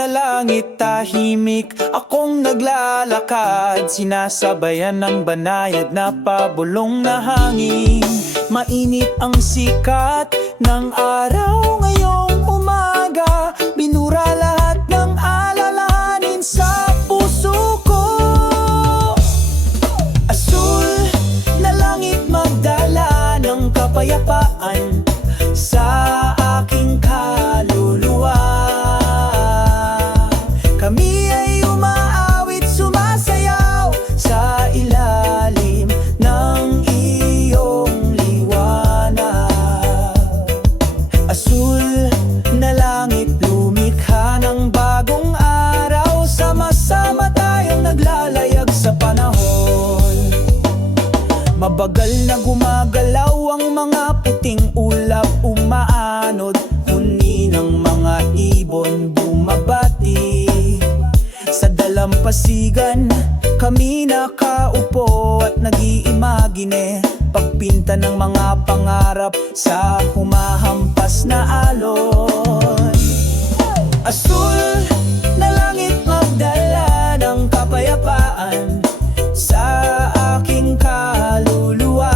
na langit tahimik, akong naglalakad, sinasabayan ng banayad na pabulong na hangin. Mainit ang sikat ng araw ngayong umaga, binura lahat ng alalahanin sa puso ko. Asul na langit magdala ng kapayapaan sa aking kaluluwa. Kami ay umaawit, sumasayaw sa ilalim ng iyong liwanag. Asul na langit, lumikha ng bagong araw, sama-sama tayong naglalayag sa panahon. Mabagal na gumagalaw ang mga puting ulap, umaanod, huni ng mga ibon bumabati. Sa dalampasigan kami nakaupo at nag-iimagine, pagpinta ng mga pangarap sa humahampas na alon. Asul na langit magdala ng kapayapaan sa aking kaluluwa.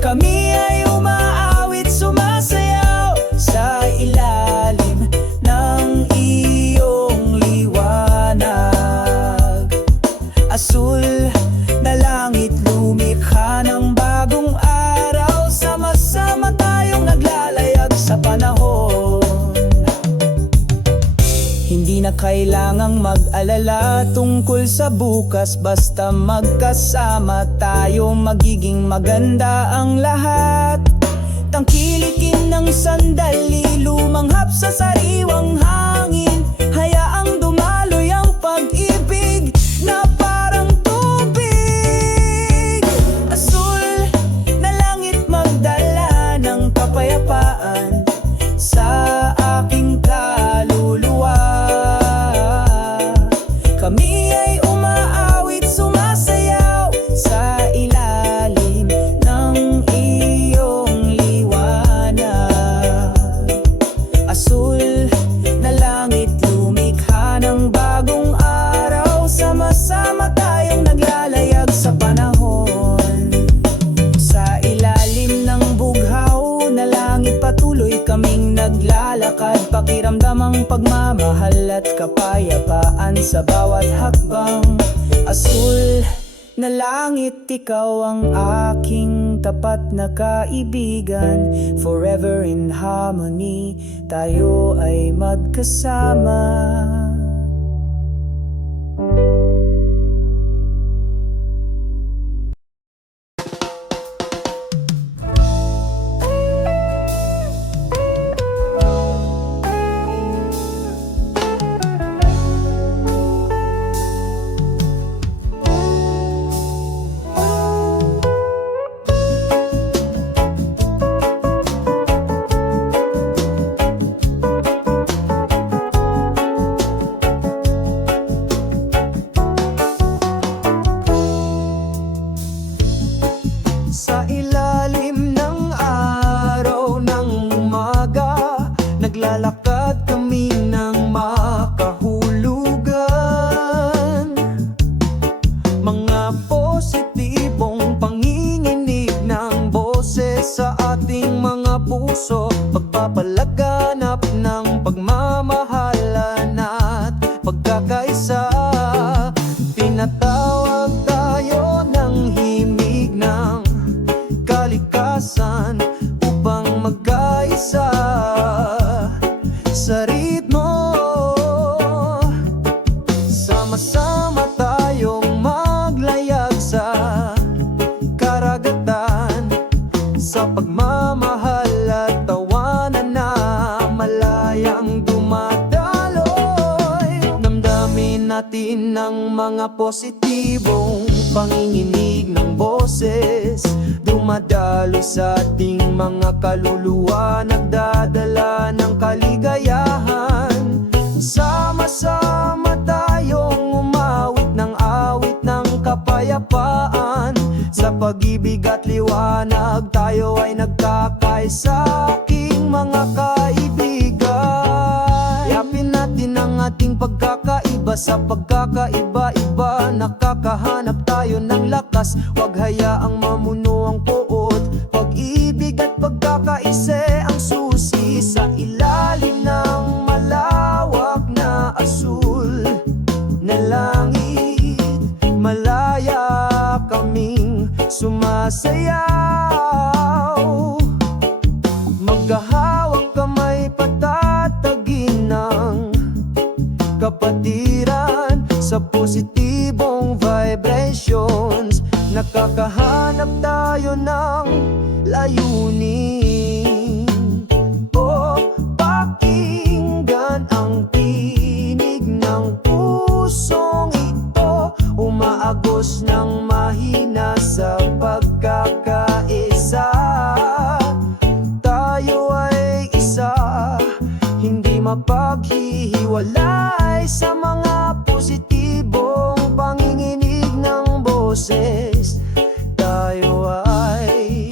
Kami ay umaawit, sumasayaw sa ilalim ng iyong liwanag. Asul na langit, lumikha ng bagong araw, sama-sama tayong naglalayag sa panahon. Hindi na kailangang mag-alala tungkol sa bukas, basta magkasama tayo, magiging maganda ang lahat. Tangkilikin ng sandali, lumanghap sa sariwang hangin, hayaang dumaloy ang pag-ibig na parang tubig. Asul na langit magdala ng kapayapaan sa aking kaluluwa. Kami ay umaawit, sumasayaw sa ilalim ng iyong liwanag. Asul na langit, lumikha ng bagong araw, sama-sama tayong naglalayag sa panahon. Sa ilalim ng bughaw na langit, patuloy kaming naglalakad, pakiramdam ang pagmamahal at kapayapaan sa bawat hakbang. Asul na langit, ikaw ang aking tapat na kaibigan, forever in harmony, tayo ay magkasama. Sa ilalim ng araw ng umaga, naglalakad kami ng makahulugan. Mga positibong panginginig ng boses sa ating mga puso, pagpapalaganap ng pagmamahalan at pagkakaisa. Pinatawag tayo ng himig ng kalikasan upang magkaisa sa ritmo. Sama-sama tayong maglayag sa karagatan, sa pagmamahal at tawanan na malayang dumadaloy. Damdamin natin ang mga positibong panginginig ng boses, dumadalo sa ating mga kaluluwa, nagdadala ng kaligayahan. Sama-sama tayong umawit ng awit ng kapayapaan, sa pag-ibig at liwanag tayo ay nagkakaisa, aking mga kaibigan. tayong pagkakaiba sa pagkakaiba-iba. Nakakahanap tayo ng lakas, wag hayaang mamuno ang puot. Pag-ibig at pagkakaise ang susi sa ilalim ng malawak na asul na langit. Malaya kaming sumasayaw, maghahawak kamay patatagin ng kapatiran sa positibong vibrations. Nakakahanap tayo ng layunin. O pakinggan ang tinig ng pusong ito, umaagos ng mahina sa pagkakaisa. Tayo ay isa, hindi mapaghihiwalay sa mga positibong panginginig ng boses. Tayo ay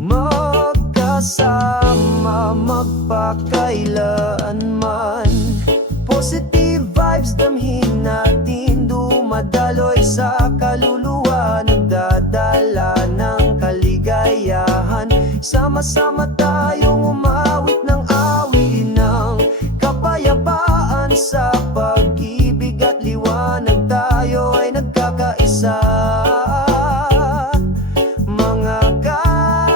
magkasama magpakailanman. Positive vibes damhin natin, dumadaloy sa kaluluwa, nagdadala ng kaligayahan. Sama-sama tayong umawit ng awit ng kapayapaan. Sa pag-ibig at liwanag tayo ay nagkakaisa. Mga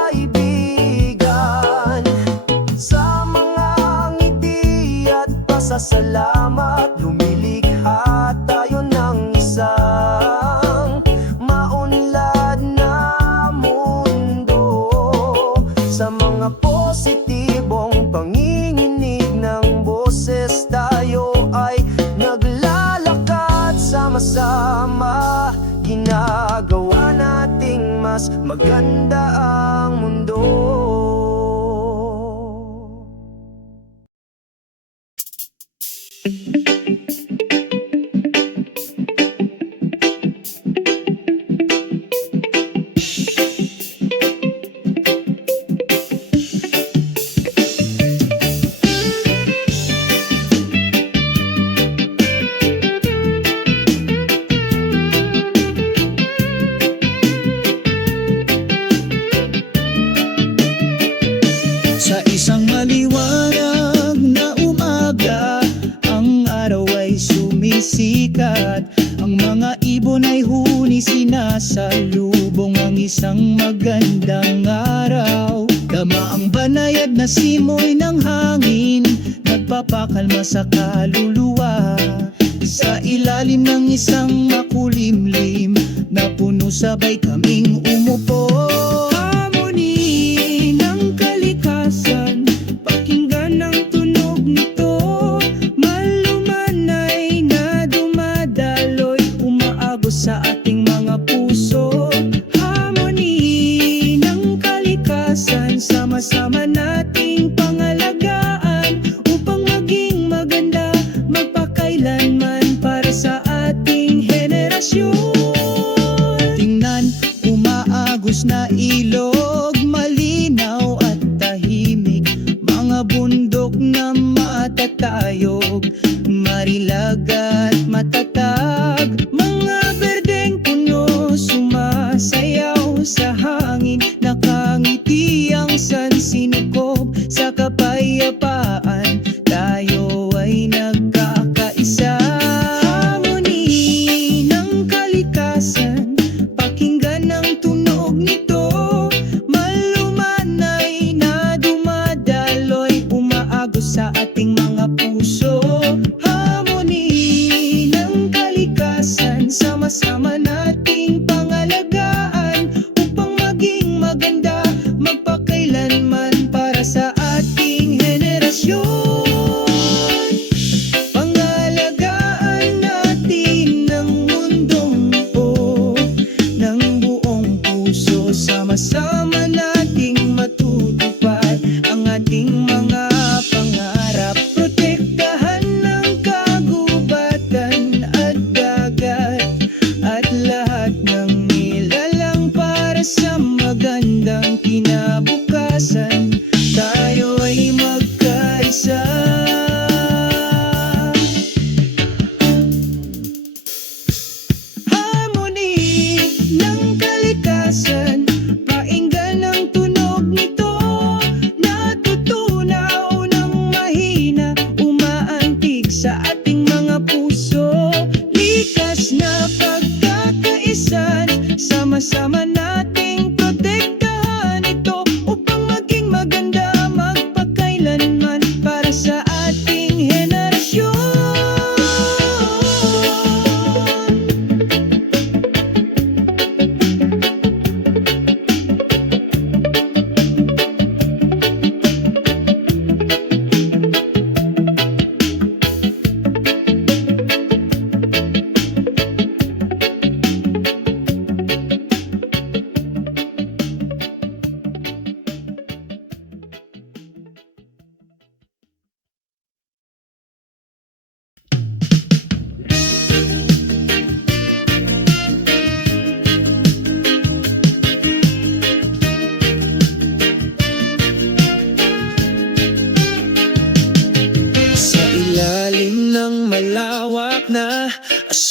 kaibigan, sa mga ngiti at pasasalamat, lumilikha tayo ng isang maunlad na mundo. Sa mga positibong panginginig ng boses, tayo ay naglalakad sama-sama. Ginagawa nating mas maganda ang mundo. Sa isang maliwanag na umaga, ang araw ay sumisikat. Ang mga ibon ay huni, sinasalubong ang isang magandang araw. Tama ang banayad na simoy ng hangin, nagpapakalma sa kaluluwa. Sa ilalim ng isang makulimlim na puno, sabay kaming umupo. Harmony ng kalikasan, pakinggan ang tunog nito. Malumanay na dumadaloy, umaagos sa ating mga puso. Harmony ng kalikasan, sama-sama nating pangalagaan upang maging maganda magpakailanman para sa ating henerasyon. Tingnan, umaagos na ilog, malinaw at tahimik, mga bundok na matatayog, marilag at matatag, mga berdeng puno sumasayaw sa hangin, nakangiti ang sansinukob sa kapayapaan. Tayo ay nagkakaisa. Harmony ng kalikasan, pakinggan ang tunog nito. Malumanay na dumadaloy, umaagos sa ating mga puso. Harmony ng kalikasan, sama-sama nating pangalagaan upang maging maganda magpakailanman para sa ating henerasyon.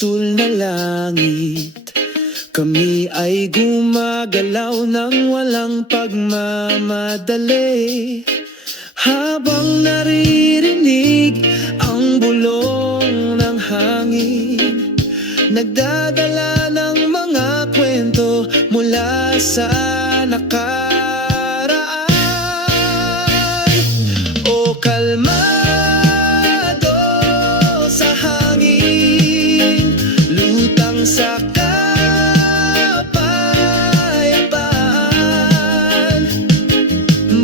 asul na langit. Kami ay gumagalaw ng walang pagmamadali, habang naririnig ang bulong ng hangin, nagdadala ng mga kwento mula sa nakaraan. O kalmado sa hangin, lutang sa kapayapaan,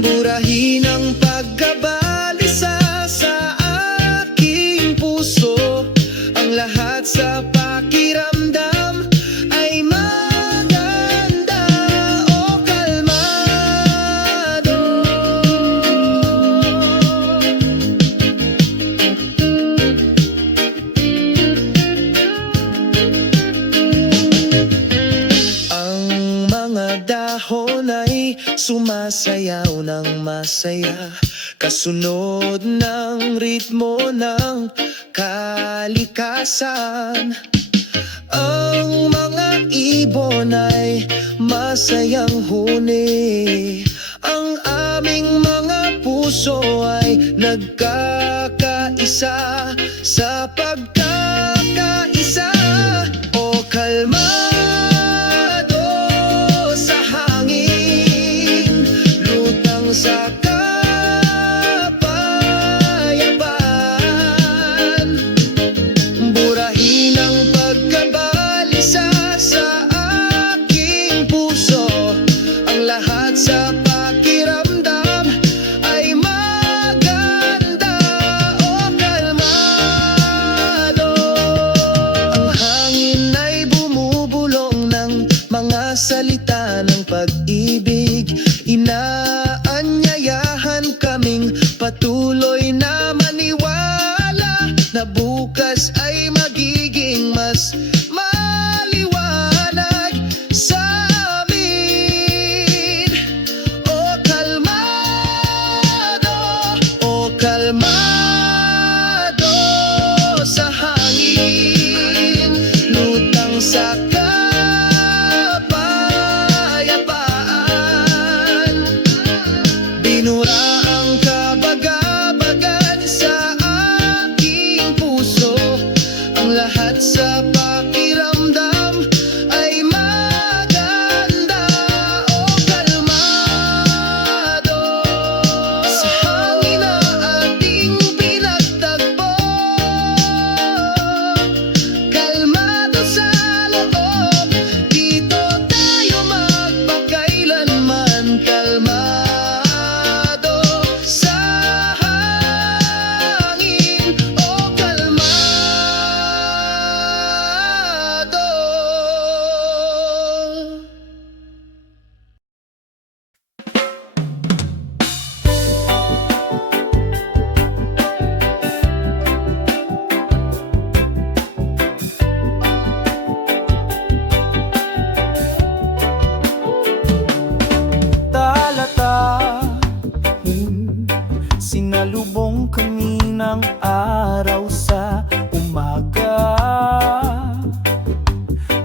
burahin ang pagkabalisa sa aking puso. Ang lahat sa pakiramdam ay maganda. O kalmado. Ang mga dahon ay sumasayaw ng masaya, kasunod ng ritmo ng kalikasan. Ang mga ibon ay masayang huni, ang aming mga puso ay nagkakaisa sa pagkakaisa. O kalmado sa hangin, lutang sa kapayapaan, burahin ang pagkabalisa sa aking puso. Ang lahat sa pakiramdam ay maganda. O kalmado. Ang hangin ay bumubulong ng mga salita ng pag-ibig, inaanyayahan kaming patuloy na maniwala na bukas ay magiging mas maliwanag sa amin. O kalmado, o kalmado sa hangin, lutang sa kapayapaan, binura ang kabagabagan sa aking puso. Ang lahat sa pakiramdam ay maganda. O kalmado sa hangin na ating pinagtagpo, kalmado sa loob, dito tayo magpakailanman. Kalmado sa hangin, o kalmado. Talata, sinalubong kami ng araw sa umaga.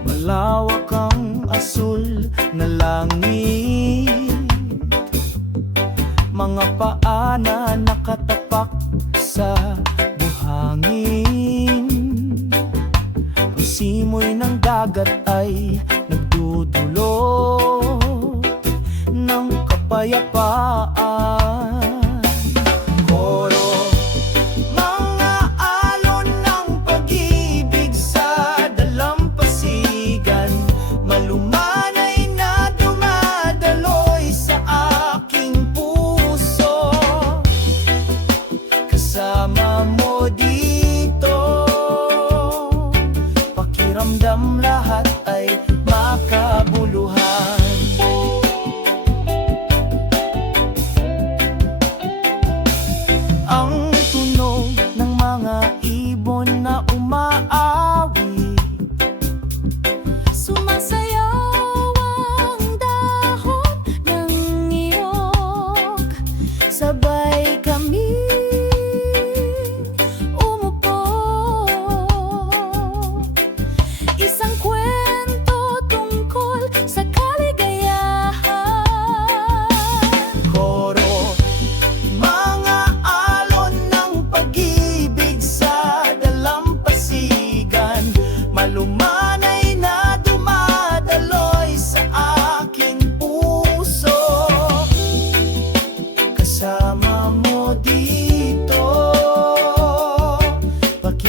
Malawak ang asul na langit, mga paa na nakatapak sa buhangin. Ang simoy ng dagat ay nagdudulot ng kapayapaan. Koro, mga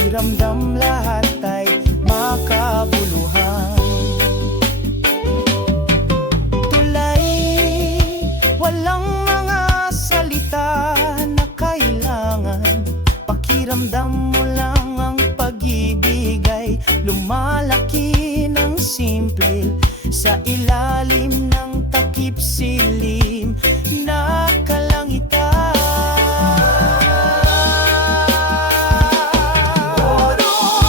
pakiramdam lahat ay makabuluhan. Tulay, walang mga salita na kailangan, pakiramdam mo lang ang pag-ibig ay lumalaki ng simple sa ilalim ng takip silim na kalangitan. Puro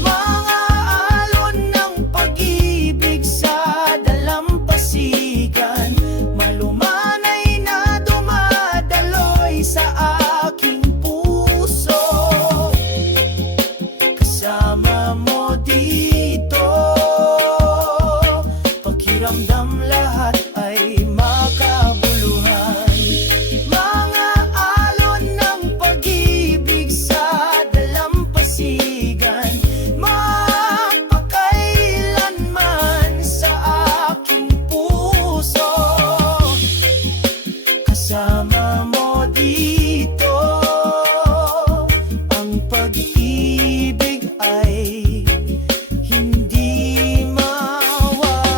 mga alon ng pag-ibig sa dalampasigan, malumanay na dumadaloy sa aking puso. Kasama mo dito, pakiramdam lahat ay makabuluhan. Mga alon ng pag-ibig sa dalampasigan, mapakailanman sa aking puso. Kasama mo dito, ang pag-ibig ay hindi mawawala.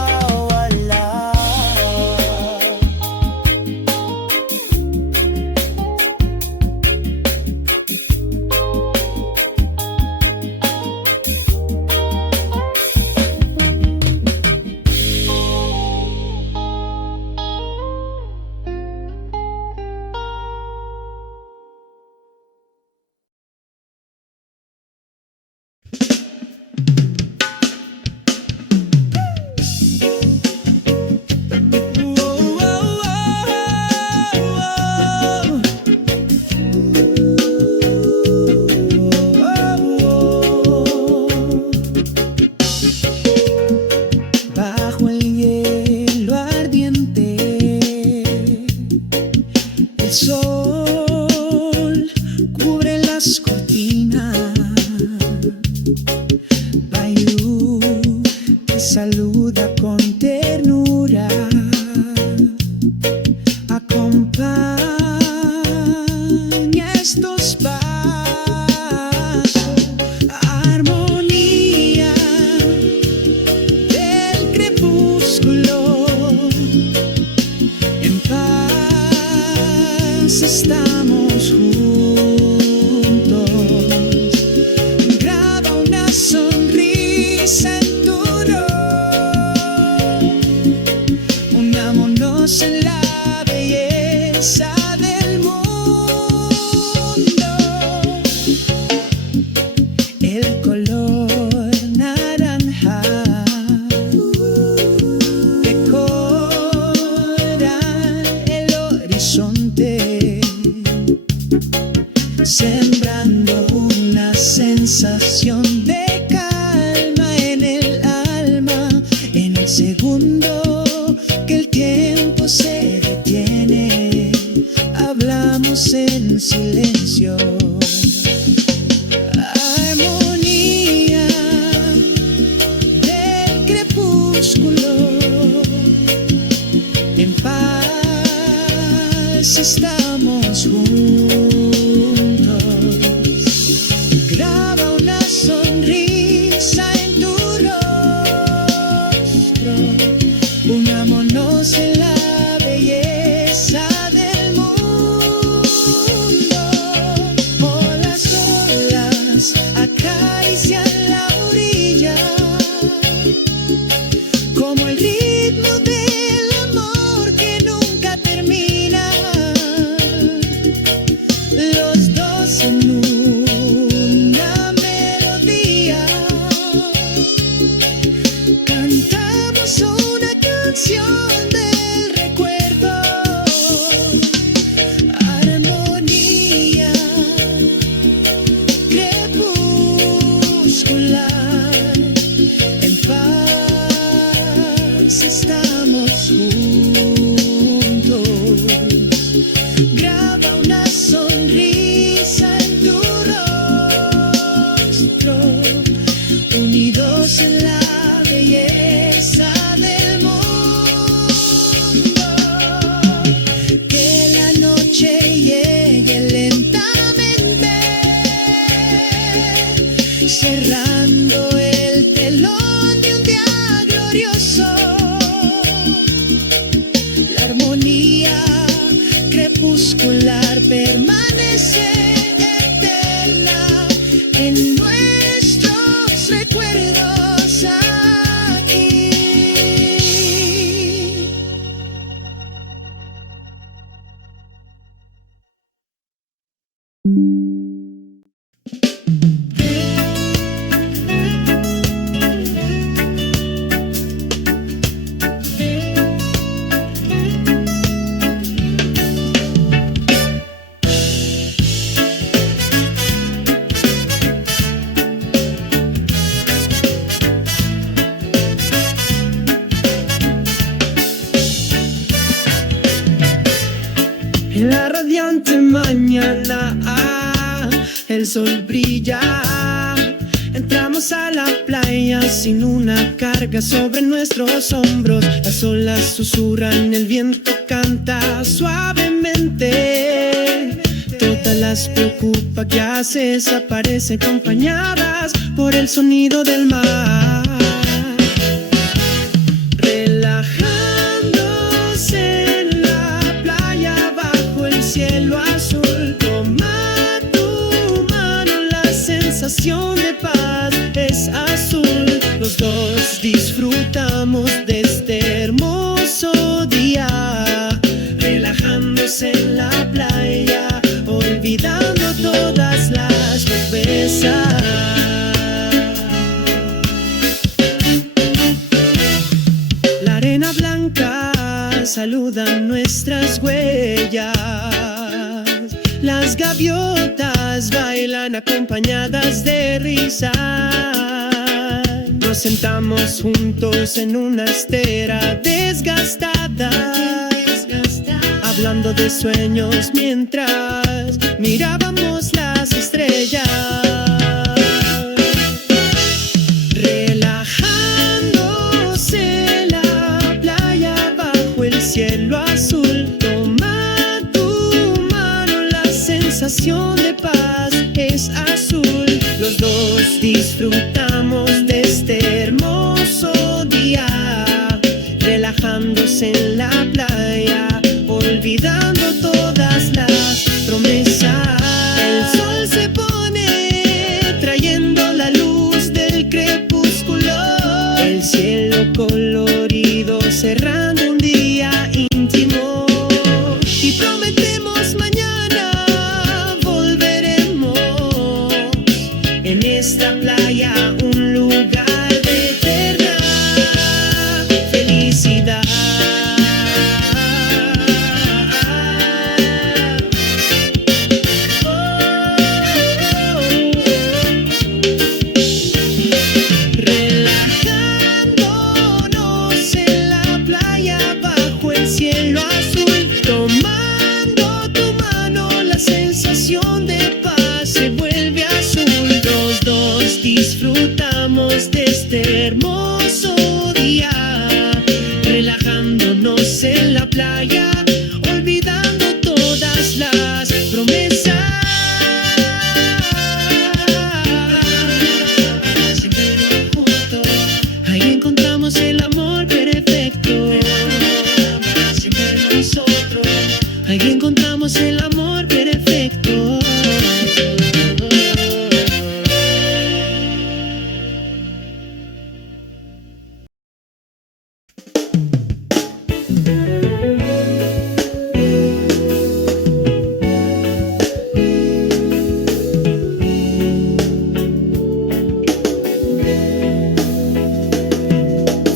Bajo el hielo ardiente, el sol cubre las cortinas. Bayou te saluda con ternura, acompaña estos pasos, armonía del crepúsculo. En paz estamos juntos. Graba una sonrisa en tu rostro. Unámonos en la belleza del mundo. El color naranja decora el horizonte, sembrando una sensación de calma en el alma. En el segundo que el tiempo se detiene, hablamos en silencio. Armonía del crepúsculo, en paz estamos juntos. Graba una sonrisa en tu rostro. Unámonos en la belleza del mundo. Por las olas acarician la orilla, como el ritmo del amor que nunca termina. Los dos en una melodía cantamos una canción del recuerdo. Armonía crepuscular, en paz estamos juntos. Graba una sonrisa en tu rostro, unidos en la belleza del mundo. Que la noche llegue lentamente, cerrando el telón de un día glorioso. La armonía crepuscular permanece eterna en nuestros recuerdos aquí. En la radiante mañana, el sol brilla. Entramos a la playa sin una carga sobre nuestros hombros. Las olas susurran, el viento canta suavemente. Todas las preocupa que hace desaparece acompañadas por el sonido del mar. Relajándose en la playa bajo el cielo azul. Toma tu mano, la sensación de paz es azul. Los dos disfrutamos de este hermoso día, relajándose en la playa, olvidando todas las cervezas. La arena blanca saluda nuestras huellas. Las gaviotas bailan acompañadas de risa. Nos sentamos juntos en una estera desgastada, hablando de sueños mientras mirábamos las estrellas. Relajándose en la playa bajo el cielo azul. Toma tu mano, la sensación de paz es azul. Los dos disfrutamos de este hermoso día, relajándose en la playa, olvidando todas las promesas. El sol se pone trayendo la luz del crepúsculo. El cielo colorido cerrando un día íntimo. Y prometemos mañana volveremos en esta playa, un lugar de eterna felicidad. Relajándonos en la playa bajo el cielo azul. Tomando tu mano, la sensación de paz se vuelve azul. Los dos disfrutamos de este hermoso día, relajándonos en la playa, olvidando todas las promesas. Siempre juntos, ahí encontramos el amor perfecto. Siempre nosotros, ahí encontramos el amor perfecto.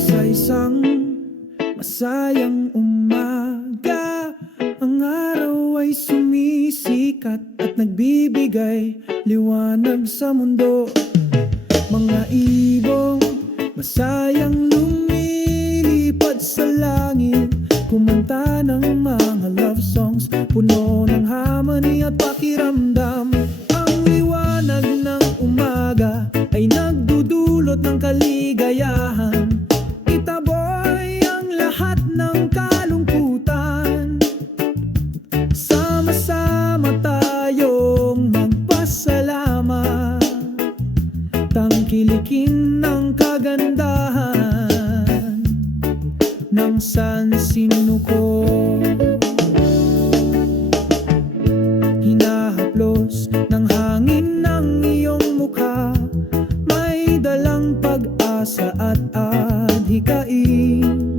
Sa isang masayang umaga, ang araw ay sumisikat at nagbibigay liwanag sa mundo. Mga ibong masayang lumilipad sa langit, kumanta ng mga love songs, puno ng harmony at pakiramdam. Ang liwanag ng umaga ay nagdudulot ng kaligayahan. Itaboy ang lahat ng kalungkutan. Sama-sama tayong magpasalamat. tangkilikin ng kagandahan ng sansinuko. Hinahaplos ng hangin ng iyong mukha, may dalang pag-asa at adhikain.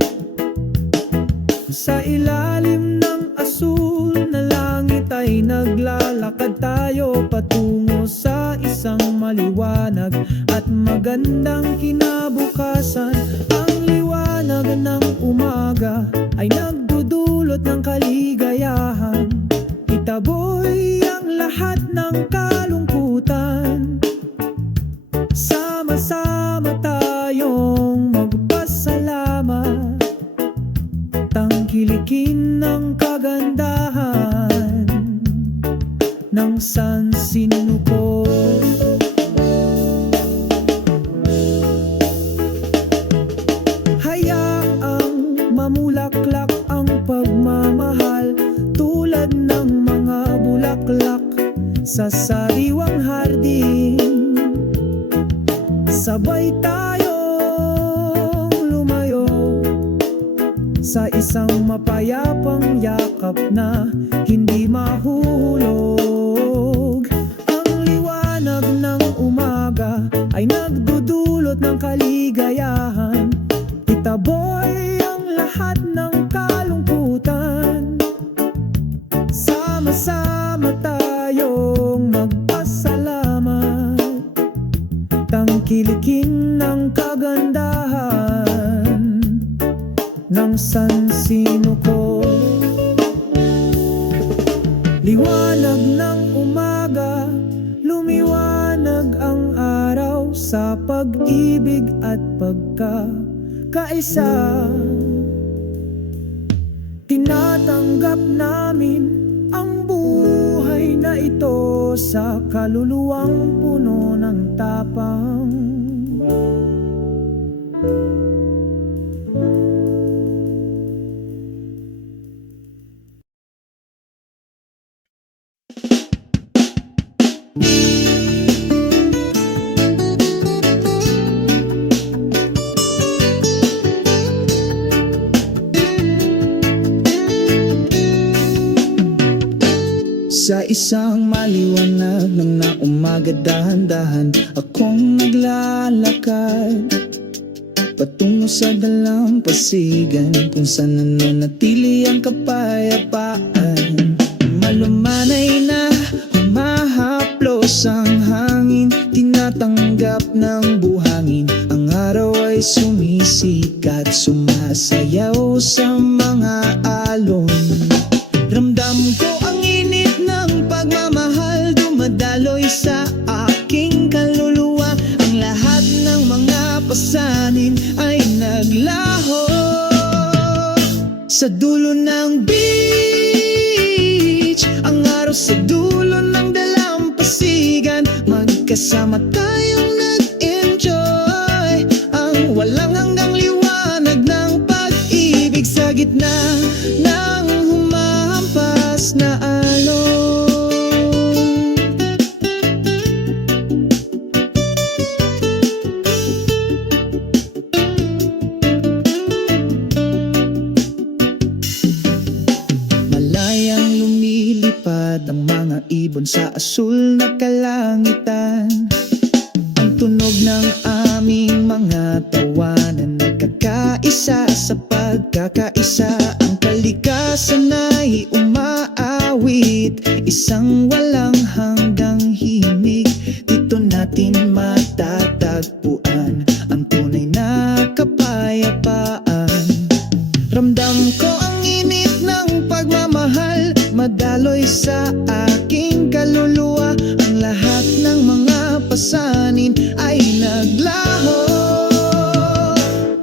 Sa ilalim ng asul na langit ay naglalakad tayo patungo sa isang maliwanag at magandang kinabukasan. Ang liwanag ng umaga ay nagdudulot ng kaligayahan. Itaboy ang lahat ng kalungkutan. Sama-sama tayong magpasalamat, tangkilikin ng kagandahan ng sansinuko. Hayaang mamulaklak ang pagmamahal tulad ng mga bulaklak sa sariwang hardin. Sabay tayong lumayo sa isang mapayapang yakap na hindi mahuhulog. Ang liwanag ng umaga ay nagdudulot ng kaligayahan. Itaboy ang lahat ng kalungkutan. Sama-sama tayong magpasalamat, tangkilikin ng kagandahan ng sansinuko. Liwanag ng umaga, lumiwanag ang araw sa pag-ibig at pagkakaisa. Tinatanggap namin ang buhay na ito sa kaluluwang puno ng tapang. Sa isang maliwanag ng na umaga, dahan-dahan akong naglalakad patungo sa dalampasigan kung saan nananatili ang kapayapaan. Malumanay na humahaplos ang hangin, tinatanggap ng buhangin. Ang araw ay sumisikat, sumasayaw sa mga alon. Ramdam ko ang init ng pagmamahal, dumadaloy sa aking kaluluwa. Ang lahat ng mga pasanin ay naglaho sa dulo ng beach. Ang araw sa dulo ng dalampasigan, magkasama tayong nag-enjoy. Ang walang hanggang liwanag ng pag-ibig sa gitna ng humahampas na alon. Malayang lumilipad ang mga ibon sa asul na kalangitan. Ang tunog ng aming mga tawanan, nagkakaisa sa pagkakaisa. Ang kalikasan ay umaawit, isang walang hanggang himig. Dito natin matatagpuan ang tunay na kapayapaan. Ramdam ko ang init ng pagmamahal, madaloy sa aking kaluluwa. Ang lahat ng mga pasanin ay naglaho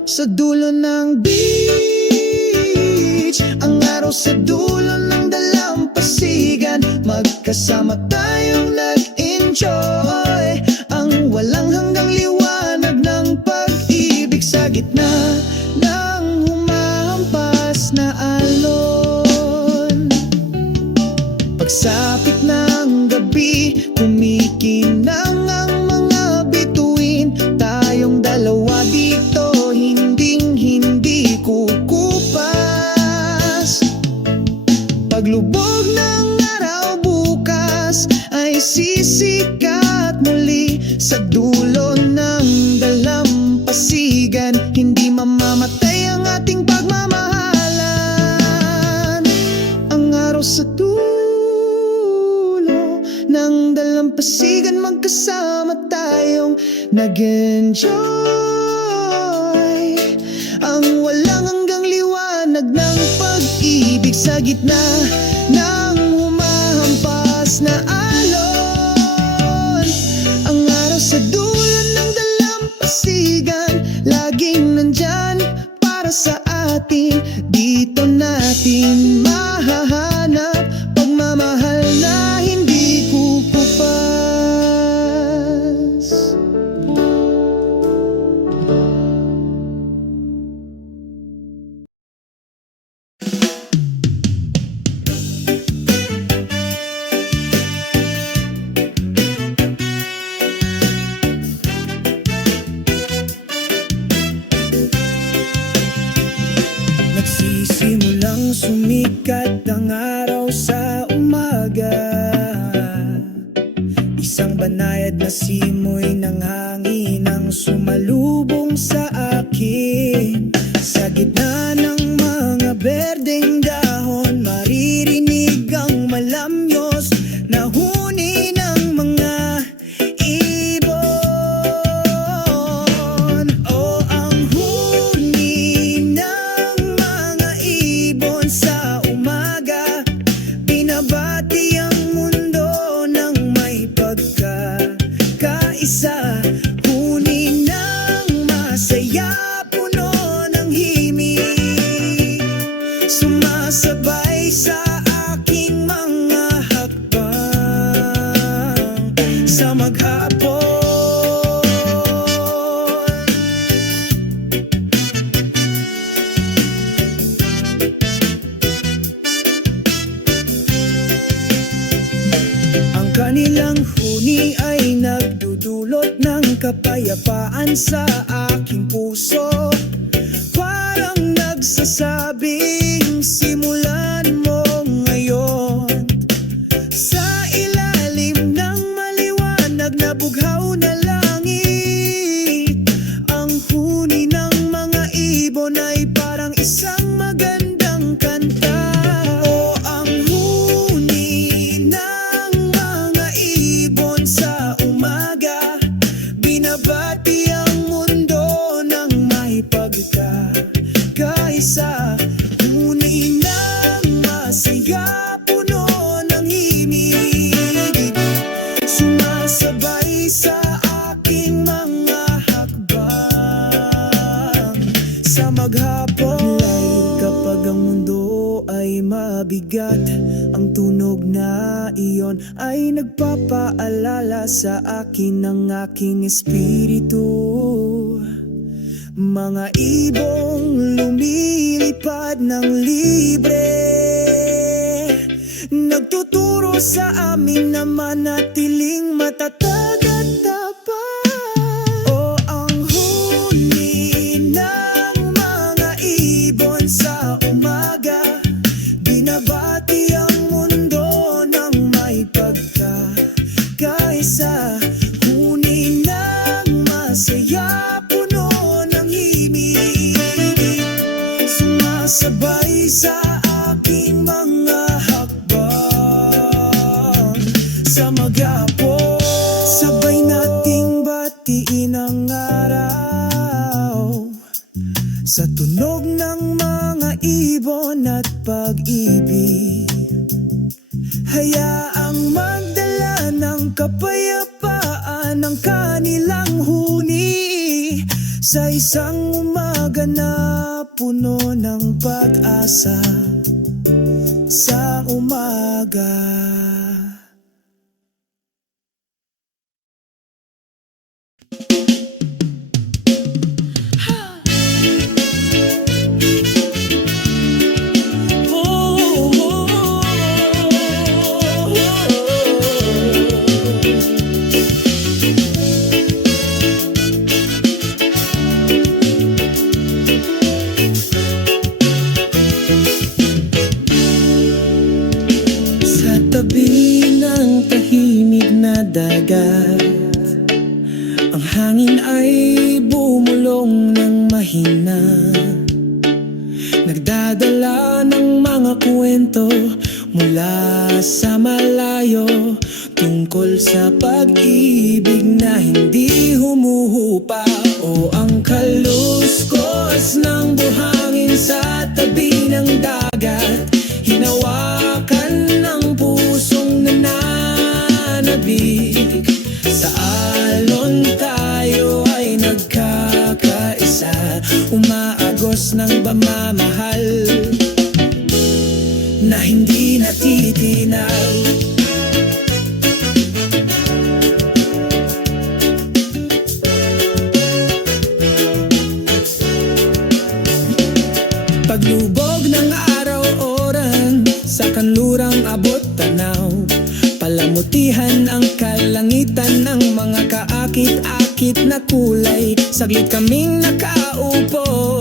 sa dulo ng beach. Ang araw sa dulo ng dalampasigan, magkasama tayong nag-enjoy. Ang walang hanggang liwanag ng pag-ibig sa gitna ng humahampas na alon. Pagsapit ng gabi, kumikinang ang mga bituin. magkasama tayong nag-enjoy. Ang walang hanggang liwanag ng pag-ibig sa gitna ng humahampas na alon. Ang araw sa dulo ng dalampasigan, laging nandyan para sa atin. Dito natin mahahanap pagmamahal na hindi kukupas. Nagsisimulang sumikat ang araw sa umaga. Isang banayad na simoy ng hangin ang sumalubong sa akin. Sa gitna ng mga berdeng dahon, maririnig ang malamyos na huni ng mga ibon. O ang huni ng mga ibon sa umaga, binabati ang mundo ng may pagkakaisa. Huni ng masaya, puno ng himig, sumasabay sa aking mga hakbang sa maghapon. Ang kanilang huni ay nagdudulot ng kapayapaan sa aking puso. Parang nagsasabing, simulan mo ngayon. Sa ilalim ng maliwanag na bughaw na langit, ang huni ng mga ibon ay parang isang magandang kanta. O ang huni ng mga ibon sa umaga, binabati ang mundo ng may pagkakaisa. Huni ng masaya, puno ng himig, sumasabay sa aking mga hakbang sa maghapon. Kapag ang mundo ay mabigat, ang tunog na iyon ay nagpapaalala sa akin ng aking espiritu. Mga ibong lumilipad ng libre, nagtuturo sa amin na manatiling matatag at tapat. O ang huni ng mga ibon sa umaga, binabati ang mundo ng may pagkakaisa. Huni ng masaya, puno ng himig, sumasabay sa aking mga hakbang sa maghapon. Sabay nating batiin ang araw sa tunog ng mga ibon at pag-ibig. Hayaang magdala ng kapayapaan ang kanilang huni sa isang umaga na puno ng pag-asa sa umaga. Sa tabi ng tahimik na dagat, ang hangin ay bumulong ng mahina, nagdadala ng mga kwento mula sa malayo tungkol sa pag-ibig na Umaagos ng pagmamahal na hindi natitinag. Paglubog ng araw-oran, sa kanlurang abot tanaw, palamutihan ang kalangitan ng mga kaakit-akit na kulay. Saglit kaming nakaupo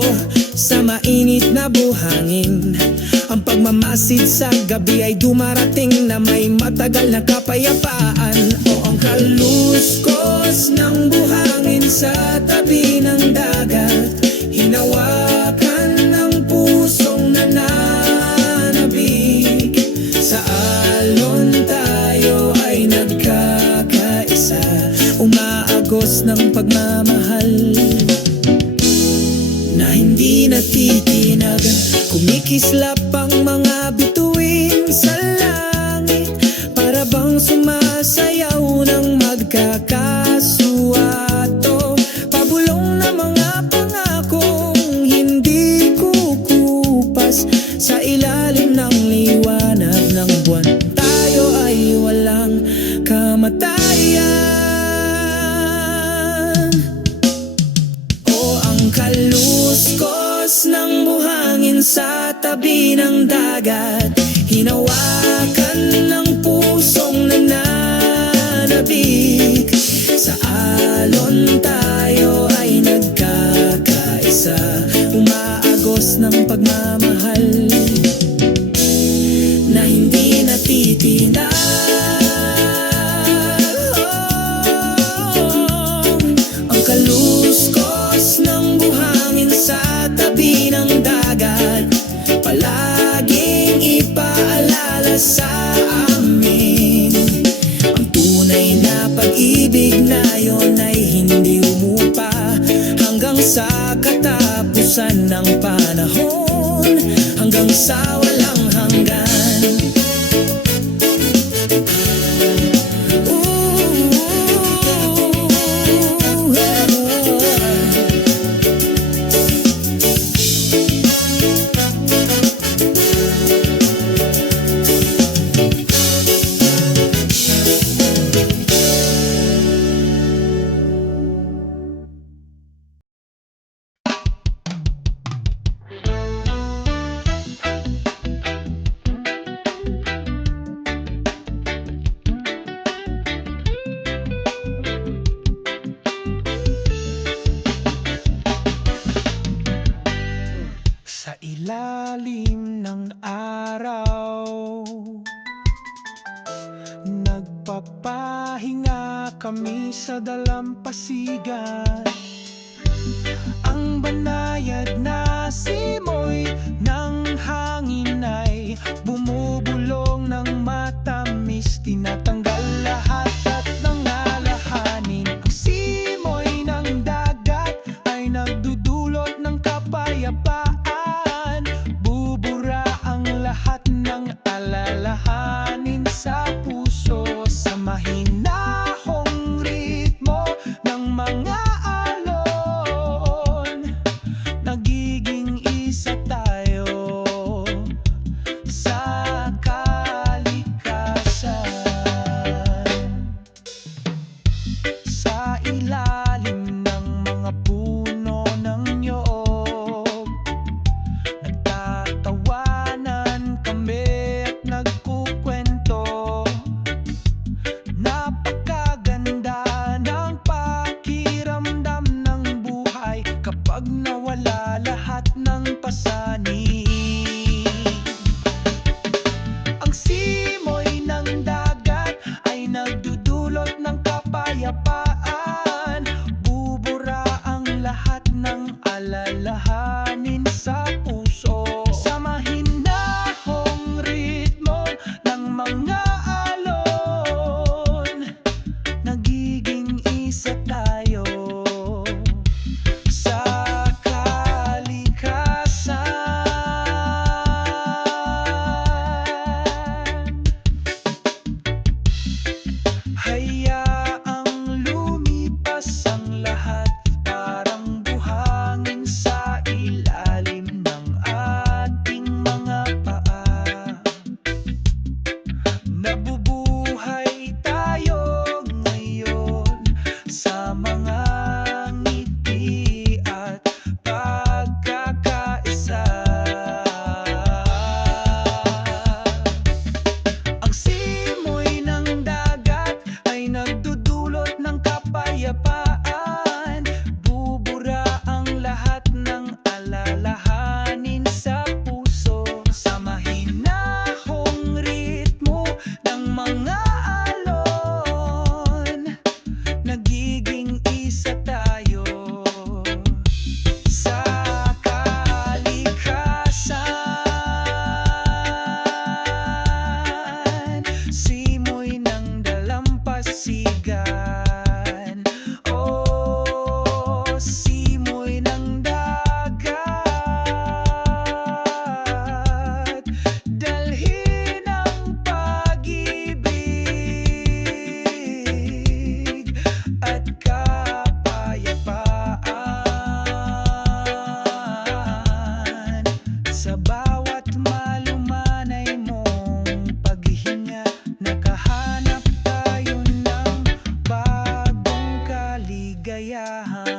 sa mainit na buhangin. Ang pagmamasid sa gabi ay dumarating na may matagal na kapayapaan. O ang kaluskos ng buhangin sa tabi ng dagat, hinawakan ng pusong nananabik. Sa alon tayo ay nagkakaisa, umaagos ng pagmamahal na hindi natitinag. Kumikislap ang mga bituin sa langit, para bang sumasayaw ng magkakasuato. Pabulong na mga pangakong hindi kukupas, sa ilalim ng liwanag ng buwan tayo ay walang kamatayan. O ang kaluskos ng buhangin sa tabi ng dagat, hinawakan ng pusong nananabik. Sa alon tayo ay nagkakaisa, umaagos ng pagmamahal na hindi natitinag. Ang kaluskos ng buhangin sa tabi ng dagat, palaging ipaalala sa amin ang tunay na pag-ibig na yon ay hindi umupa hanggang sa katapusan ng panahon, hanggang sa walang hanggan. Sa ilalim ng araw, nagpapahinga kami sa dalampasigan. Ang banayad na simoy ng hangin ay bumubulong ng matamis, tinatanggal lahat at nangalahanin. Ang simoy ng dagat ay nagdudulot ng kapayapaan, bubura ang lahat ng alalahanin sa puso. Sa mahinahong ritmo ng mga alon, nagiging isa tayo sa kalikasan. Sa ilalim ng mga puno ng niyog, nagtatawanan kami at nagkukwento. Napakaganda ng pakiramdam ng buhay kapag nawala lahat ng pasanin. Ang simoy ng dagat ay nagdudulot ng kapayapaan, bubura ang lahat ng alalahanin sa puso. Sa mahinahong ritmo ng mga alon, nagiging isa tayo sa kalikasan. kapayapaan. Bubura ang lahat ng alalahanin sa puso. Sa mahinahong ritmo ng mga alon, nagiging isa tayo sa kalikasan. Simoy ng dalampasigan, oh, simoy ng dagat. Dalhin ang pag-ibig at kapayapaan. Sa bawat malumanay mong paghinga, nakahanap tayo ng bagong kaligayahan.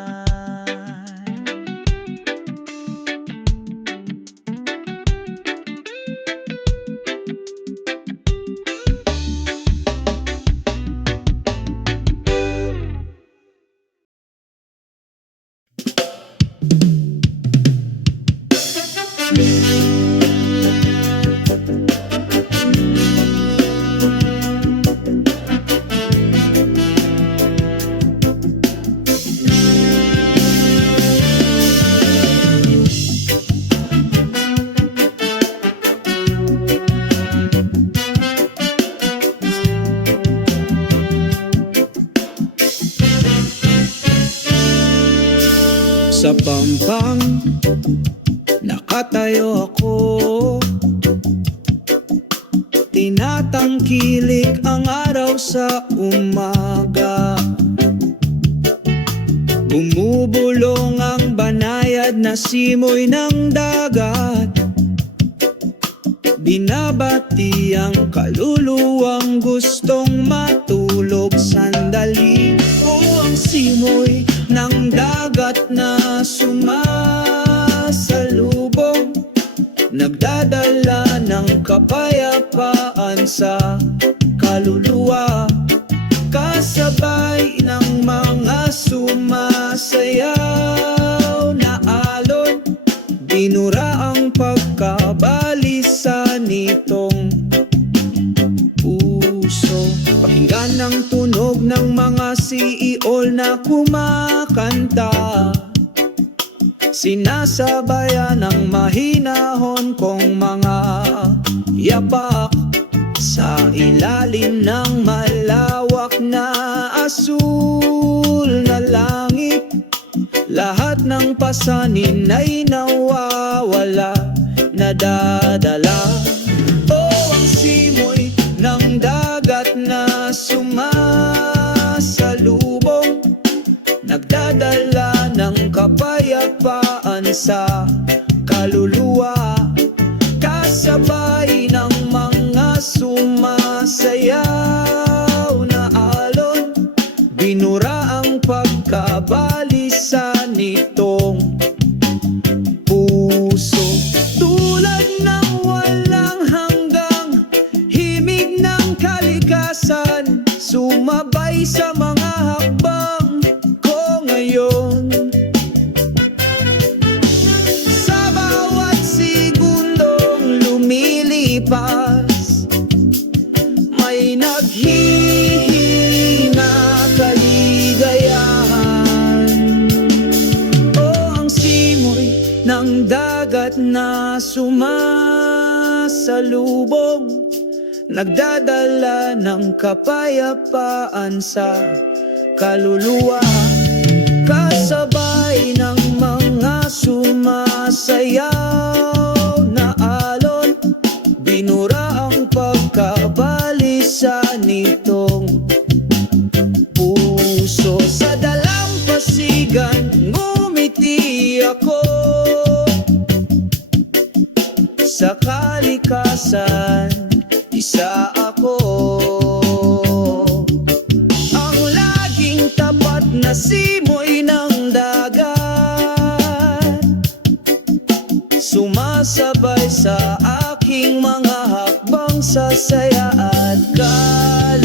Sa pampang nakatayo ako, tinatangkilik ang araw sa umaga. Bumubulong ang banayad na simoy ng dagat. Binabati ang kaluluwang gustong matulog sandali. O ang simoy ng dagat na sumasalubong, nagdadala ng kapayapaan sa kaluluwa. Kasabay ng mga sumasayaw na alon, binura ang pagkabalisa nitong puso. Pakinggan ang tunog ng mga siiol na kumakanta, sinasabayan ng mahinahon kong mga yapak. Sa ilalim ng malawak na asul na langit, lahat ng pasanin ay nawawala, nadadala. O ang simoy ng dagat na sumasalubong, nagdadala ng kapayapaan sa kaluluwa. Kasabay ng mga sumasayaw na alon, binura ang pagkabalisa nitong puso. Tulad ng walang hanggang himig ng kalikasan, sumabay sa mga hakbang ko ngayon. Sa bawat segundong lumilipas, may naghihina kaligayahan. O ang simoy ng dagat na sumasalubong, nagdadala ng kapayapaan sa kaluluwa. Kasabay ng mga sumasayaw na alon, binura ang pagkabalisa nitong puso. Sa dalampasigan ngumiti ako, sa kalikasan isa ako. Ang laging tapat na simoy ng dagat, sumasabay sa aking mga hakbang sa saya at kalungkutan.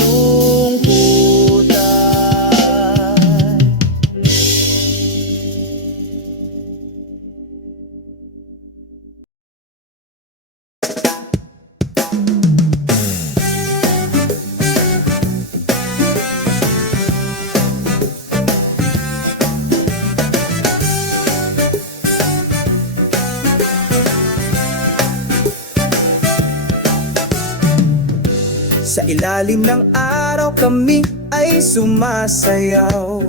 ilalim ng araw kami ay sumasayaw.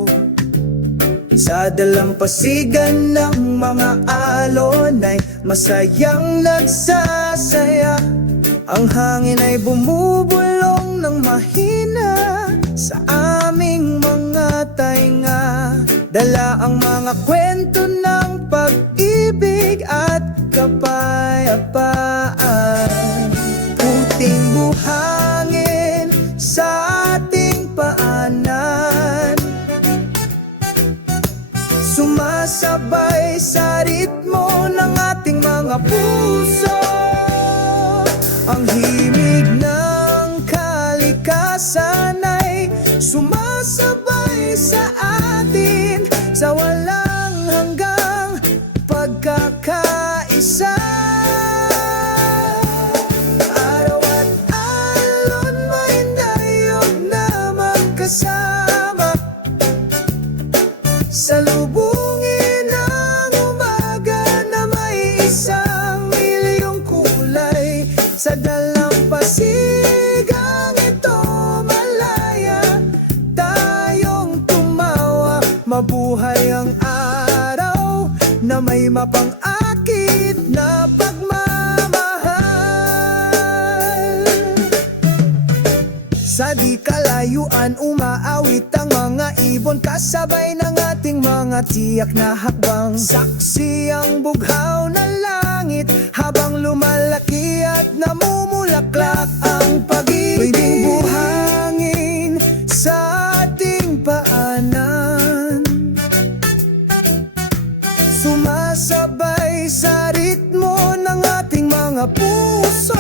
Sa dalampasigan ng mga alon ay masayang nagsasaya. Ang hangin ay bumubulong ng mahina sa aming mga tainga. Dala ang mga kwento ng pag-ibig at kapayapaan. Puting buhangin sa ating paanan, sumasabay sa ritmo ng ating mga puso. Ang himig ng kalikasan ay sumasabay sa atin, sa walang hanggang pagkakaisa. Araw at alon may dayog na magkasama. Salubungin ang umaga na may 1,000,000 kulay. Sa dalampasigang ito malaya tayong tumawa. Mabuhay ang araw na may mapang-akit na pagmamahal. Sa di kalayuan umaawit ang mga ibon, kasabay ng ating mga tiyak na hakbang. Saksi ang bughaw na langit habang lumalaki at namumulaklak ang pag-ibig. Pwedeng buhangin sa ating paanan, sumasabay sa ritmo ng ating mga puso.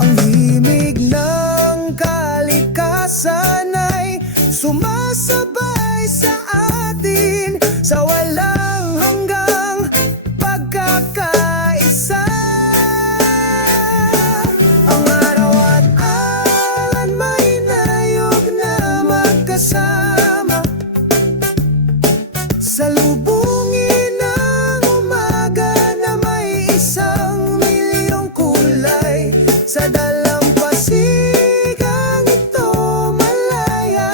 Ang himig ng kalikasan ay sumasabay sa atin, sa walang hanggang pagkakaisa. Ang araw at alon may nayog na magkasama. Salubungin ang umaga na may 1,000,000 kulay. Sa dalampasigang ito malaya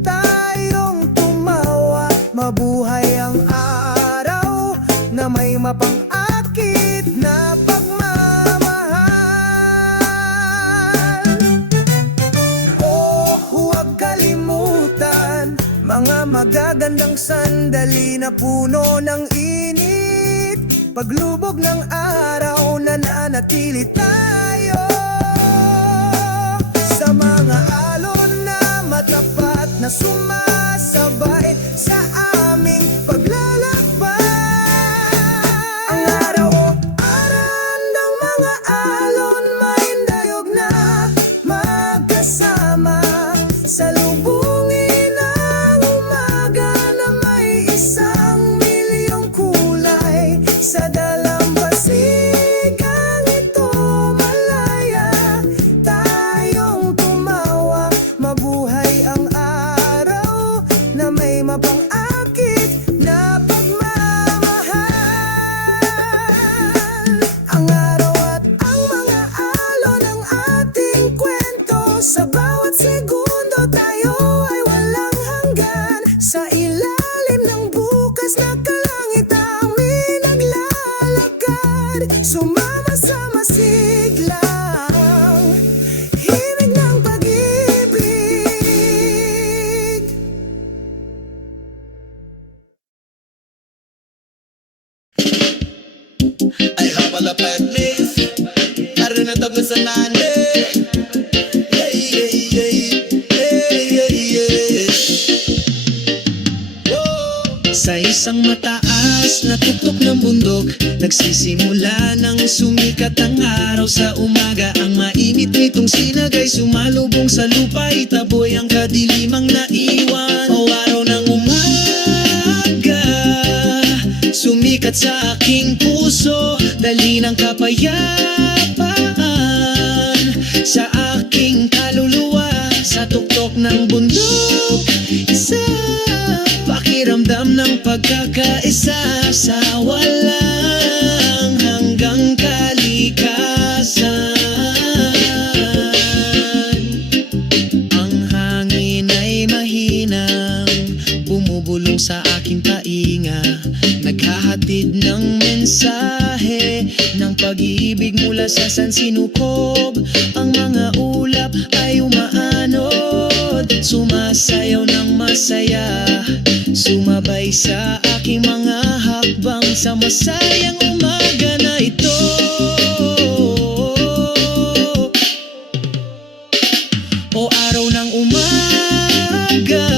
tayong tumawa. Mabuhay ang araw na may mapang-akit na pagmamahal. Oh, huwag kalimutan mga magagandang sandali na puno ng init. Paglubog ng araw nananatili tayo sa mga alon na matapat na sumasabay sa aming paglalakbay. Ang araw o aran ng mga alon may dayog na magkasama. Salubungin ang umaga na may 1,000,000 kulay. Sa dalampasigang ito malaya tayong tumawa. Mabuhay ang araw na may mapang-akit na pagmamahal. Ang araw at ang mga alon ang ating kwento. Sa bawat segundo tayo ay walang hanggan. Sa ilalim ng bukas na kalangitan naglalakad. Sumama sa masiglang himig ng pag-ibig. Ay hapalapad miss Karoon na tagos sa nane. Yeah, yeah, yeah, yeah, yeah. Whoa. Sa isang mataas na tuktok ng bundok, nagsisimula ng sumikat ang araw sa umaga. Ang mainit nitong sinagay sumalubong sa lupa, itaboy ang kadilimang naiwan. O araw ng umaga, sumikat sa aking puso, dali ng kapayapaan sa aking kaluluwa. Sa tuktok ng bundok, isa pakiramdam ng pagkakaisa sa walang hanggang kalikasan. bumubulong sa aking tainga, naghahatid ng mensahe ng pag-ibig mula sa sansinukob. Ang mga ulap ay umaanod, sumasayaw ng masaya, sumabay sa aking mga hakbang sa masayang umaga na ito. O araw ng umaga,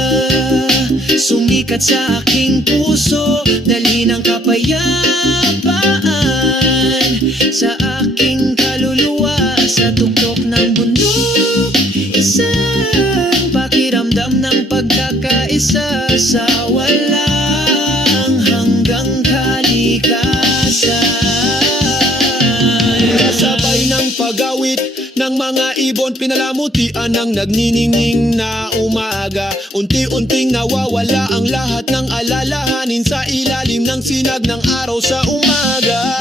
sumikat sa aking puso, dali ng kapayapaan sa aking kaluluwa. Sa tuktok ng bundok, isang pakiramdam ng pagkakaisa sa walang hanggang kalikasan. Kasabay ng pag-awit ng mga ibon, pinalamutian ng nagniningning na umaga. Unti-unting nawawala ang lahat ng alalahanin sa ilalim ng sinag ng araw sa umaga.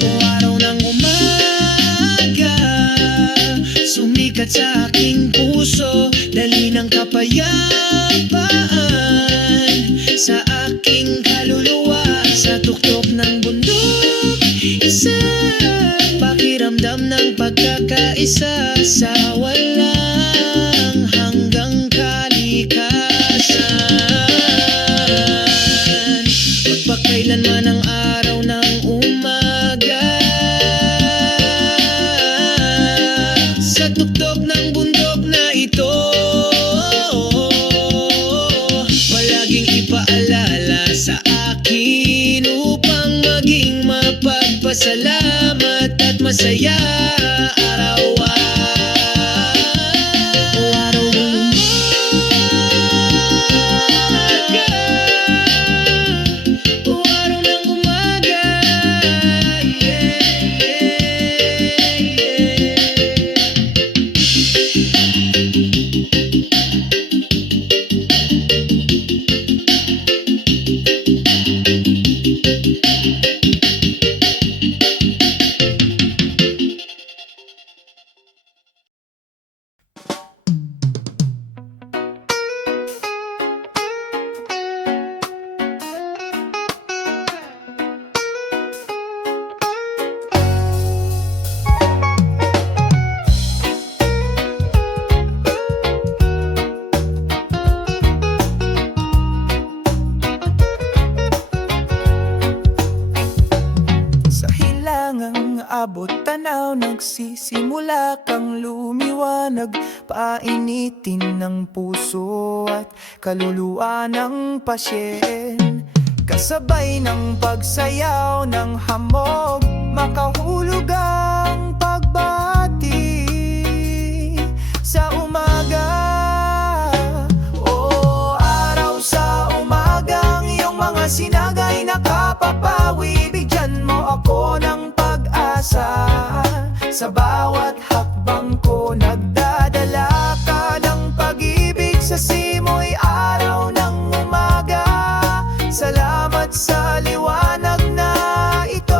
O araw ng umaga, sumikat sa aking puso, dali ng kapayapaan sa aking kaluluwa. Sa tuktok ng bundok, isang pakiramdam ng pagkakaisa sa walang hanggang kalikasan. Magpakailanman ang araw ng umaga, sa tuktok ng bundok na ito, palaging ipaalala sa akin upang maging mapagpasalamat at masaya araw-araw. O araw ng umaga, o araw ng umaga, yeah, Sa hilangang abot tanaw, nagsisimula kang lumiwanag, painitin ng puso at kaluluwa ng pasyen. Kasabay ng pagsayaw ng hamog, makahulog ang pagbati sa umaga. O araw sa umaga, ang iyong mga sinagay nakapapawi, bigyan mo ako ng pag-asa. Sa bawat hakbang ko, nagdadala ka ng pag-ibig sa simoy araw ng umaga. Salamat sa liwanag na ito.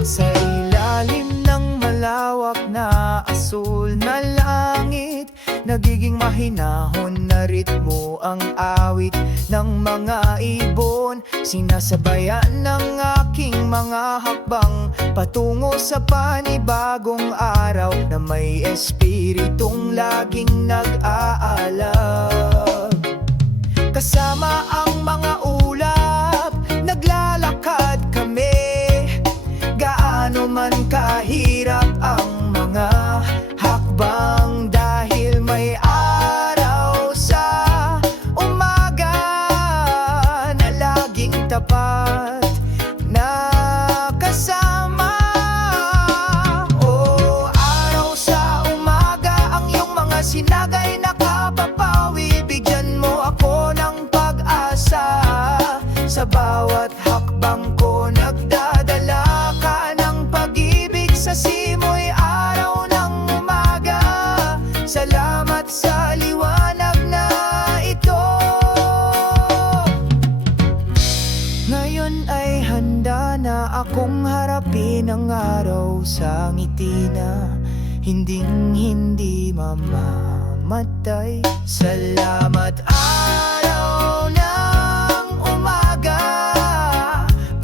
Sa ilalim ng malawak na asul na langit, nagiging mahinahon na ritmo ang awit ng mga ibon. Sinasabayan ng aking mga hakbang patungo sa panibagong araw na may espiritong laging nag-aalab. Kasama ang mga ulap, naglalakad kami, gaano man kahirap ang mga hakbang, dahil may araw sa umaga na laging tapat na kasama. O araw sa umaga, ang iyong mga sinagay nakapapawi, bigyan mo ako ng pag-asa. Sa bawat hakbang ko, nagdadala ka ng pag-ibig sa simoy araw ng umaga. Salamat sa liwanag na ng araw sa ngiti na hindi mamamatay. Salamat araw ng umaga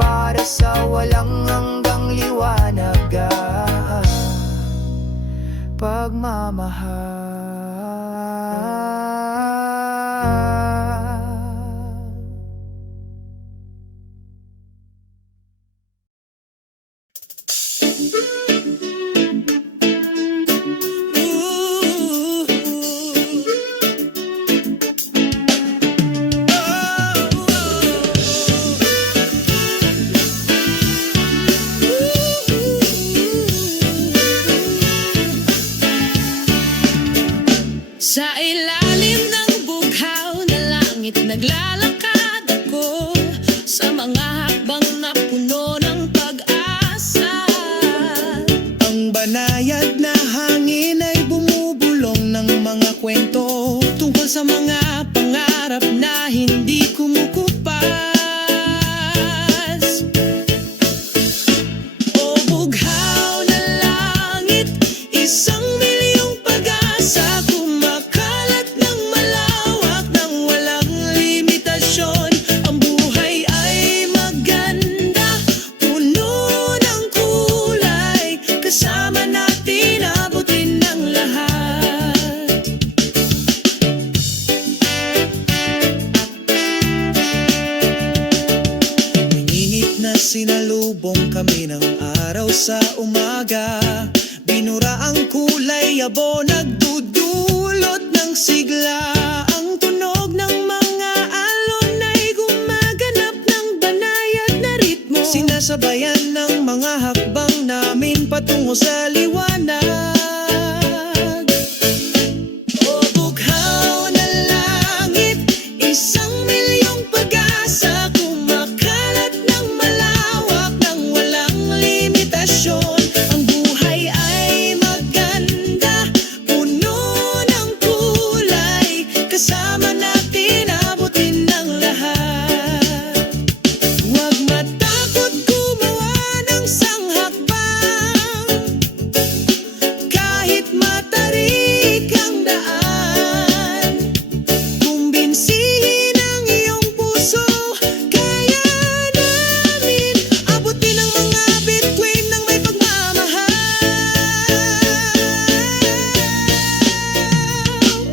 para sa walang hanggang liwanag, pagmamahal. Sa ilalim ng bughaw na langit naglalakad ako, sa mga hakbang na puno ng pag-asa. Ang banayad na hangin ay bumubulong ng mga kwento Tungkol sa mga pangarap na hindi kumukupas. O bughaw na langit, isang milyong pag-asa, kumakalat ng malawak ng walang limitasyon. Ang buhay ay maganda, puno ng kulay, kasama natin abutin ng lahat. Init na sinalubong kami ng araw sa umaga. Binura ang kulay abo, nagdudulot ng sigla. Ang tunog ng mga alon ay gumaganap ng banayad na ritmo, sinasabayan ng mga hakbang namin patungo sa liwanag. O bughaw na langit, isang milyong pag-asa, kumakalat ng malawak ng walang limitasyon. Ang buhay ay maganda, puno ng kulay, kasama natin abutin ng lahat. Huwag matakot gumawa ng sanghakbang, kahit matarik ang daan. Kumbinsihin ang iyong puso, kaya namin abutin ang mga bituin ng may pagmamahal.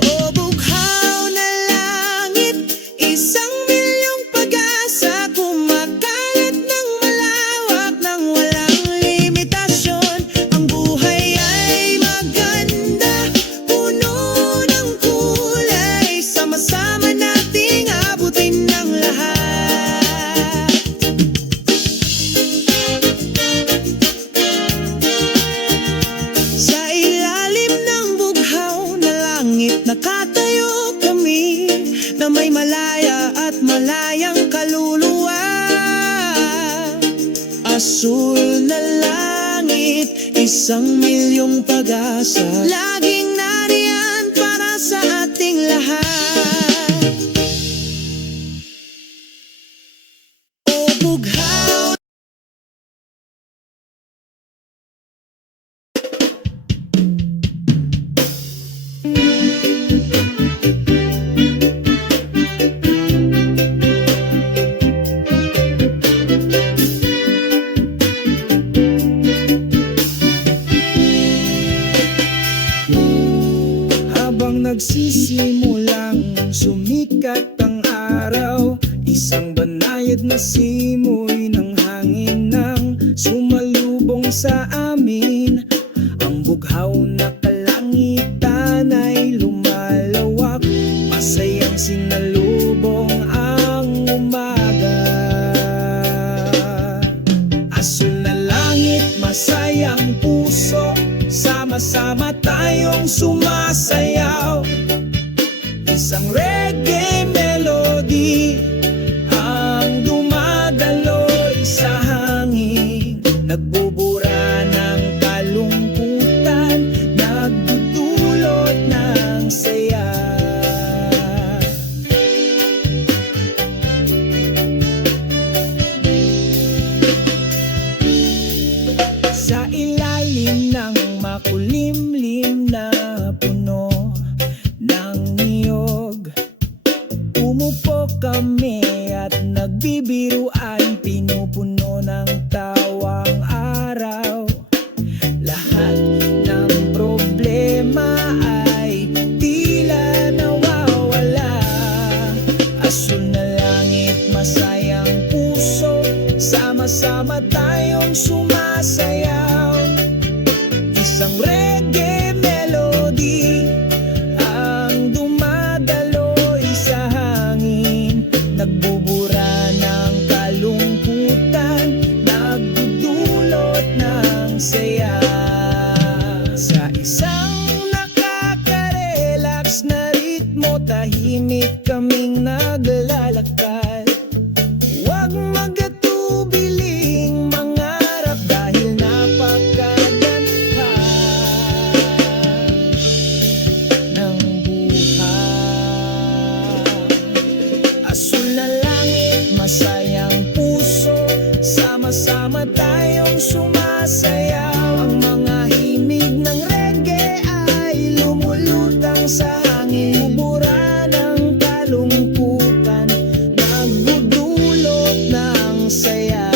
O bughaw na langit, isang milyong pag-asa, kumakalat ng malawak ng walang limitasyon. Ang buhay ay maganda, puno ng kulay, sama-sama nating abutin ng lahat. Sa ilalim ng bughaw na langit nakatayo kami, na may malaya at malayang kaluluwa. Asul na langit, isang milyong pag-asa, laging nariyan para sa ating lahat. O bughaw. Habang nagsisimulang sumikat ang araw, isang banayad na simoy ng hangin nang sumalubong sa amin. Ang bughaw na kalangitan ay lumalawak, masayang sinalubong ang umaga. Asul na langit, masayang puso, sama-sama tayong sumasayaw. Isang reggae melody ang dumadaloy sa hangin, nagbubura ng kalungkutan, nagdudulot ng saya. Umuupo kami at nagbibiruan, pinupuno ng tawang araw. Lahat ng problema ay tila nawawala. Asul na langit, masayang puso, sama-sama tayong sumasayaw. Isang reggae melody ang dumadaloy sa hangin, nagbubura ng kalungkutan, nagdudulot ng saya. Sa isang nakaka-relax na ritmo, tahimik kaming naglalakad. Huwag magatubiling mangarap dahil napakaganda ng buhay. Asul na langit, masayang puso, sama-sama tayong sumasayaw. Ang mga himig ng reggae ay lumulutang sa hangin, bubura ng kalungkutan, nagdudulot ng saya.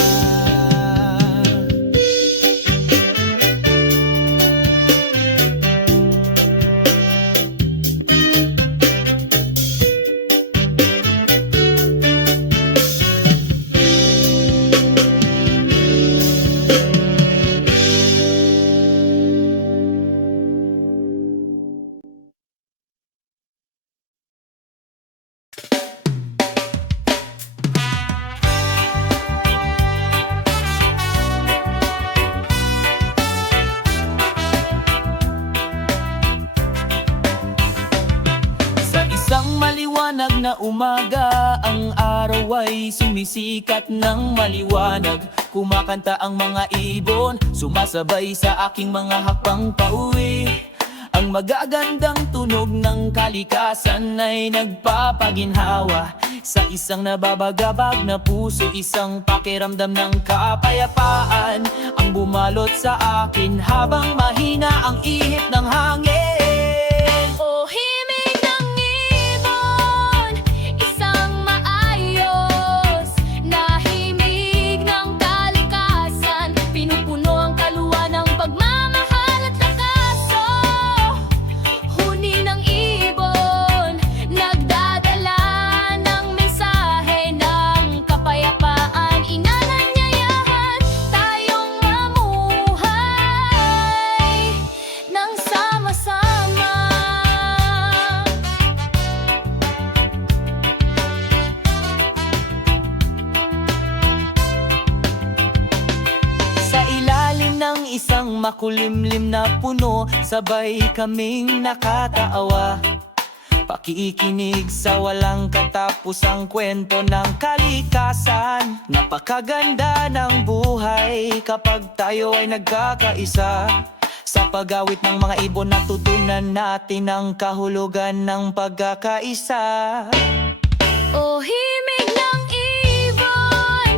Sa isang maliwanag na umaga, ang araw ay sumisikat ng maliwanag. Kumakanta ang mga ibon, sumasabay sa aking mga hakbang pauwi. Ang magagandang tunog ng kalikasan ay nagpapaginhawa sa isang nababagabag na puso, isang pakiramdam ng kapayapaan ang bumalot sa akin habang mahina ang ihip ng hangin. O himig ng ibon, isang maayos na himig ng kalikasan, pinupuno ang kaluluwa ng pagmamahal at lakaso. Huni ng ibon, nagdadala ng mensahe ng kapayapaan, inananyayahan tayong mamuhay ng sama-sama. Sa ilalim ng isang makulimlim na puno, sabay kaming nakataawa. Pakikinig sa walang katapusang kwento ng kalikasan. Napakaganda ng buhay kapag tayo ay nagkakaisa. Sa pag-awit ng mga ibon, natutunan natin ang kahulugan ng pagkakaisa. O himig ng ibon,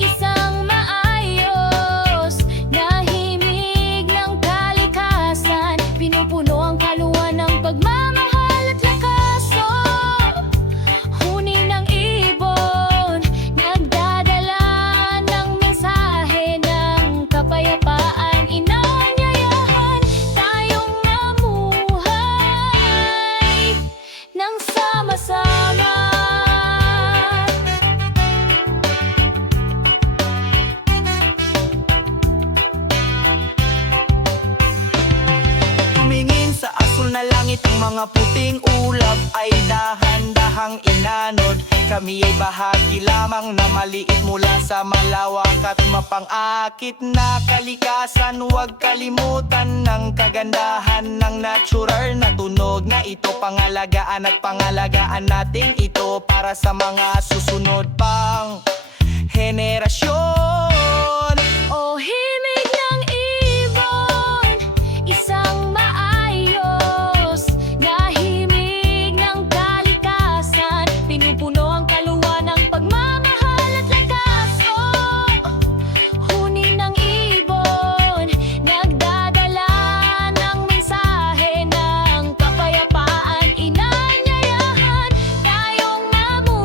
isang maayos na himig ng kalikasan, pinupuno ang kaluluwa ng pagmamahal at lakaso. Huni ng ibon, nagdadala ng mensahe ng kapayapaan, inanyayahan tayong mamuhay ng sama-sama. Tumingin sa asul na langit, ang mga puting ulap ay dahan-dahang inanod. Kami ay bahagi lamang na maliit mula sa malawak at mapang-akit na kalikasan. Huwag kalimutan ng kagandahan ng natural na tunog na ito. Pangalagaan at pangalagaan natin ito para sa mga susunod pang henerasyon. O himig ng ibon, isang maayos na himig ng kalikasan, pinupuno ang kaluluwa ng pagmamahal at lakaso. Huni ng ibon, nagdadala ng mensahe ng kapayapaan, inanyayahan tayong mamuhay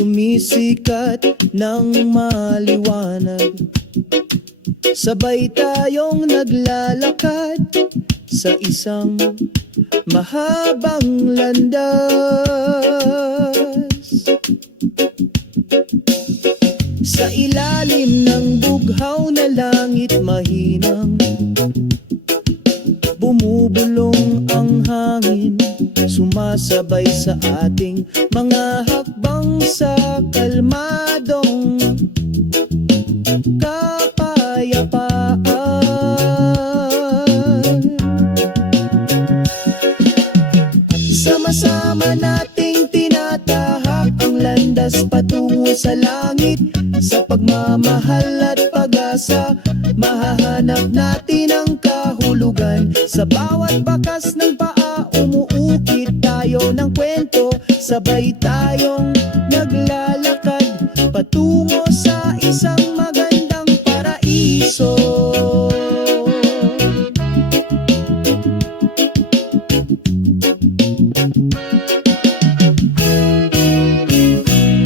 sumisikat ng maliwanag. Sabay tayong naglalakad sa isang mahabang landas. Sa ilalim ng bughaw na langit mahinang bumubulong ang hangin, sumasabay sa ating mga hakbang sa kalmadong kapayapaan. Sama-sama nating tinatahak ang landas patungo sa langit. Sa pagmamahal at pag-asa, mahahanap natin ang kahulugan. Sa bawat bakas ng paa, umuukit tayo ng kwento. Sabay tayong naglalakad patungo sa isang magandang paraiso.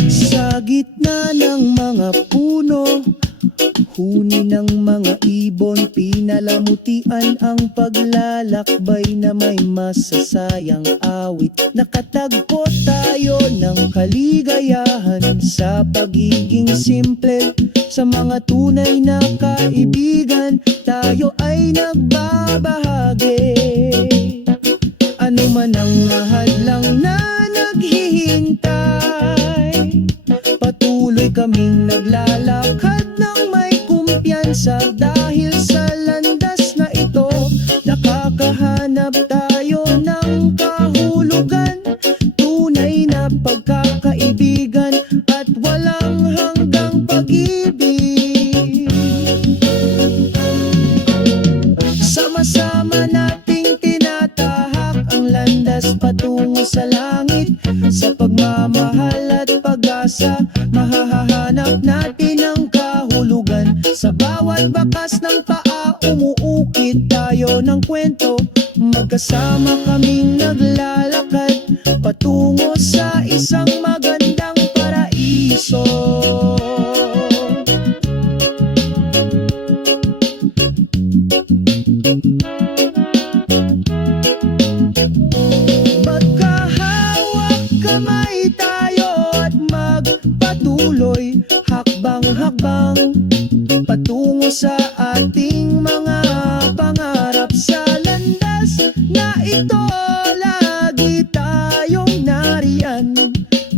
Sa gitna ng mga puno, huni ng mga ibon, pinalamutian ang paglalakbay na may masasayang awit. Nakatagpo tayo ng kaligayahan sa pagiging simple. Sa mga tunay na kaibigan, tayo ay nagbabahagi. Ano man ang hadlang na naghihintay, patuloy kaming naglalakad ng may kumpiyansa. Dahil sa landas na ito, nakakahanap tayo ng kahulugan. Tunay na pagkakaibigan at walang hanggang pag-ibig. Sama-sama nating tinatahak ang landas patungo sa langit. Sa pagmamahal at pag-asa, mahahanap natin ang kahulugan. Sa bawat bakas ng paa, umuukit tayo ng kwento. Magkasama kaming naglalakad patungo sa isang magandang paraiso. Magkahawak kamay tayo at magpatuloy, hakbang-hakbang patungo sa ating mga pangarap. Sa landas na ito, lagi tayong nariyan,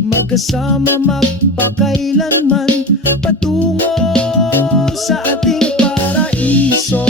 magkasama magpakailanman patungo sa ating paraiso.